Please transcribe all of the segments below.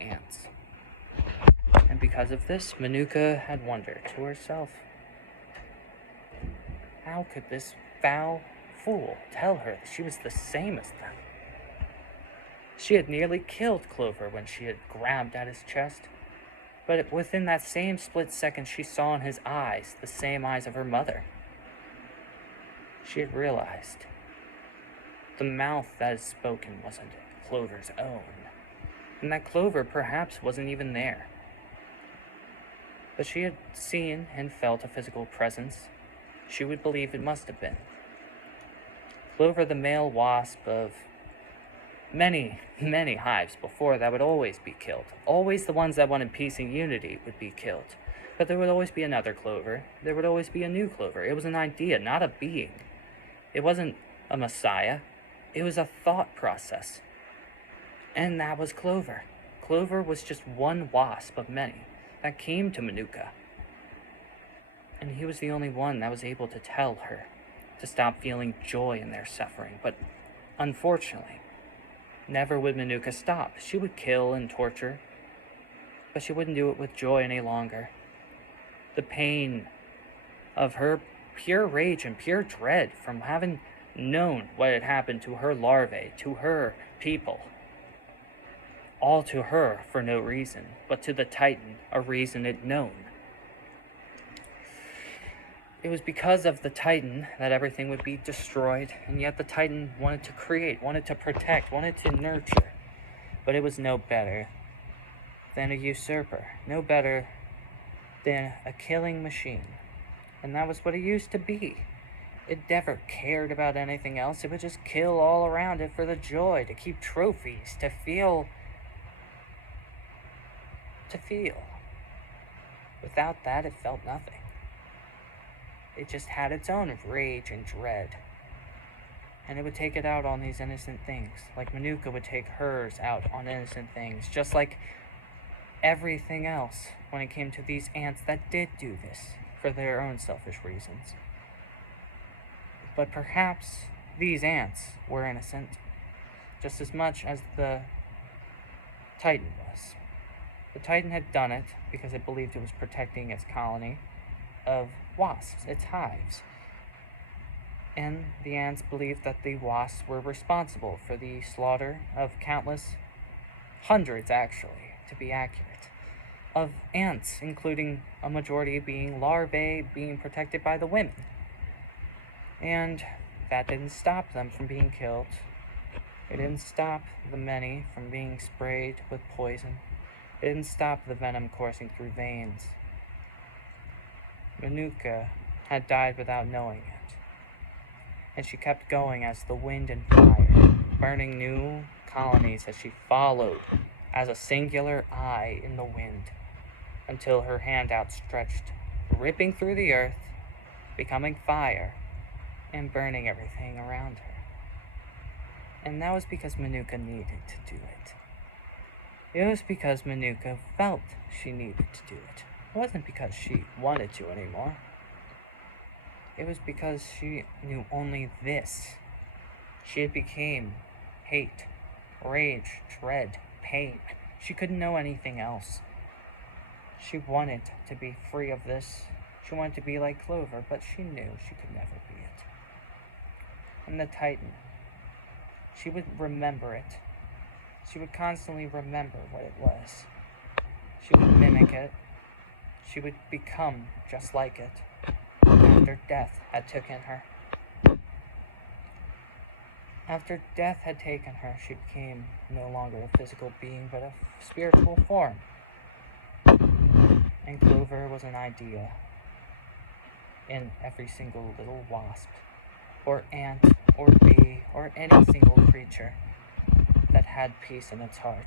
ants. And because of this, Manuka had wondered to herself, how could this foul fool tell her that she was the same as them? She had nearly killed Clover when she had grabbed at his chest, but within that same split second she saw in his eyes the same eyes of her mother. She had realized the mouth that had spoken wasn't Clover's own, and that Clover perhaps wasn't even there. But she had seen and felt a physical presence. She would believe it must have been. Clover, the male wasp of many, many hives before that would always be killed. Always the ones that wanted peace and unity would be killed. But there would always be another Clover. There would always be a new Clover. It was an idea, not a being. It wasn't a messiah. It was a thought process. And that was Clover. Clover was just one wasp of many that came to Manuka. And he was the only one that was able to tell her to stop feeling joy in their suffering. But unfortunately, never would Manuka stop. She would kill and torture, but she wouldn't do it with joy any longer. The pain of her pure rage and pure dread from having known what had happened to her larvae, to her people. All to her for no reason, but to the Titan, a reason it known. It was because of the Titan that everything would be destroyed, and yet the Titan wanted to create, wanted to protect, wanted to nurture. But it was no better than a usurper, no better than a killing machine. And that was what it used to be. It never cared about anything else. It would just kill all around it for the joy, to keep trophies, to feel. Without that, it felt nothing. It just had its own rage and dread. And it would take it out on these innocent things, like Manuka would take hers out on innocent things, just like everything else when it came to these ants that did do this for their own selfish reasons. But perhaps these ants were innocent just as much as the Titan was. The Titan had done it because it believed it was protecting its colony of wasps, its hives. And the ants believed that the wasps were responsible for the slaughter of countless, hundreds actually, to be accurate, of ants, including a majority being larvae being protected by the women. And that didn't stop them from being killed. It didn't stop the many from being sprayed with poison. It didn't stop the venom coursing through veins. Manuka had died without knowing it. And she kept going as the wind and fire, burning new colonies as she followed as a singular eye in the wind, until her hand outstretched, ripping through the earth, becoming fire, and burning everything around her. And that was because Manuka needed to do it. It was because Manuka felt she needed to do it. It wasn't because she wanted to anymore. It was because she knew only this. She had become hate, rage, dread, pain. She couldn't know anything else. She wanted to be free of this. She wanted to be like Clover, but she knew she could never be it. And the Titan, she would remember it. She would constantly remember what it was. She would mimic it. She would become just like it after death had taken her. After death had taken her, she became no longer a physical being, but a spiritual form. And Clover was an idea in every single little wasp, or ant, or bee, or any single creature that had peace in its heart.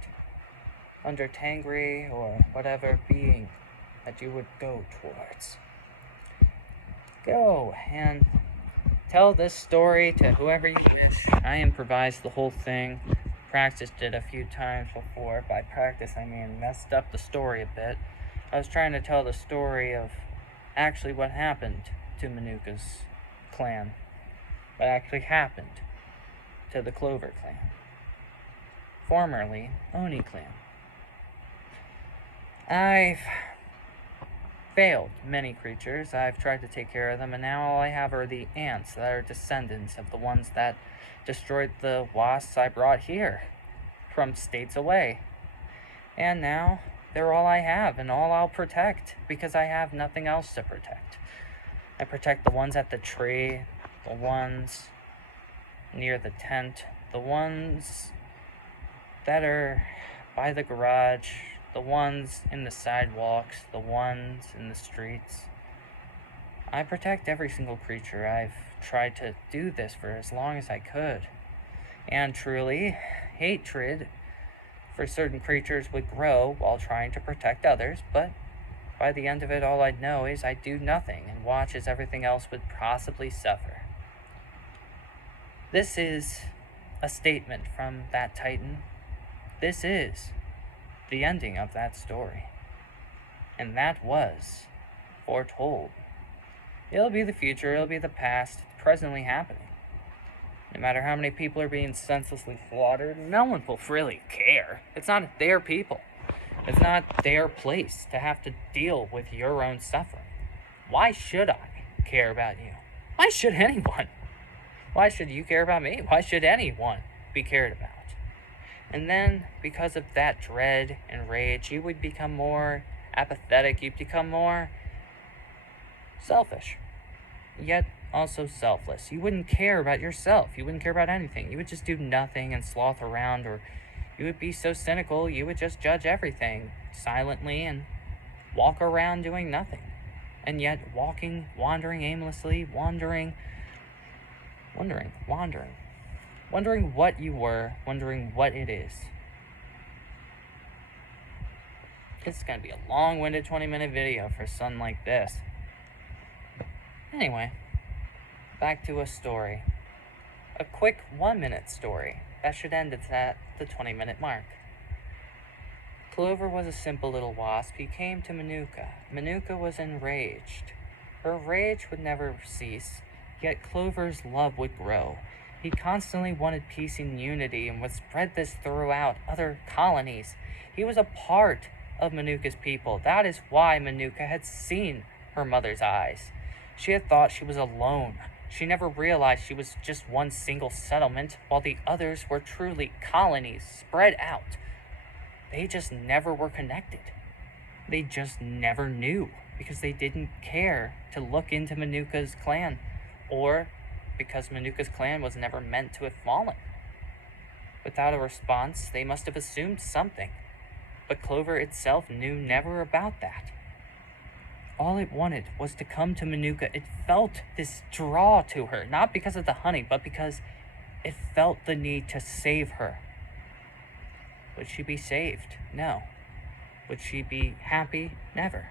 Under Tangri, or whatever being that you would go towards. Go and tell this story to whoever you wish. I improvised the whole thing, practiced it a few times before. By practice, I mean messed up the story a bit. I was trying to tell the story of actually what happened to Manuka's clan. What actually happened to the Clover clan. Formerly, Oni clan. I've failed many creatures. I've tried to take care of them, and now all I have are the ants that are descendants of the ones that destroyed the wasps I brought here from states away. And now they're all I have and all I'll protect because I have nothing else to protect. I protect the ones at the tree, the ones near the tent, the ones that are by the garage, the ones in the sidewalks, the ones in the streets. I protect every single creature. I've tried to do this for as long as I could. And truly, hatred for certain creatures would grow while trying to protect others, but by the end of it, all I'd know is I'd do nothing and watch as everything else would possibly suffer. This is a statement from that Titan. This is the ending of that story. And that was foretold. It'll be the future, it'll be the past, it's presently happening. No matter how many people are being senselessly slaughtered, no one will really care. It's not their people. It's not their place to have to deal with your own suffering. Why should I care about you? Why should anyone? Why should you care about me? Why should anyone be cared about? And then, because of that dread and rage, you would become more apathetic. You'd become more selfish, yet also selfless. You wouldn't care about yourself. You wouldn't care about anything. You would just do nothing and sloth around, or you would be so cynical, you would just judge everything silently and walk around doing nothing. And yet wandering aimlessly, wondering what you were, wondering what it is. This is going to be a long-winded 20-minute video for something like this. Anyway, back to a story. A quick 1-minute story that should end at the 20-minute mark. Clover was a simple little wasp. He came to Manuka. Manuka was enraged. Her rage would never cease, yet Clover's love would grow. He constantly wanted peace and unity and would spread this throughout other colonies. He was a part of Manuka's people. That is why Manuka had seen her mother's eyes. She had thought she was alone. She never realized she was just one single settlement, while the others were truly colonies spread out. They just never were connected. They just never knew, because they didn't care to look into Manuka's clan, or because Manuka's clan was never meant to have fallen. Without a response, they must have assumed something, but Clover itself knew never about that. All it wanted was to come to Manuka. It felt this draw to her, not because of the honey, but because it felt the need to save her. Would she be saved? No. Would she be happy? Never.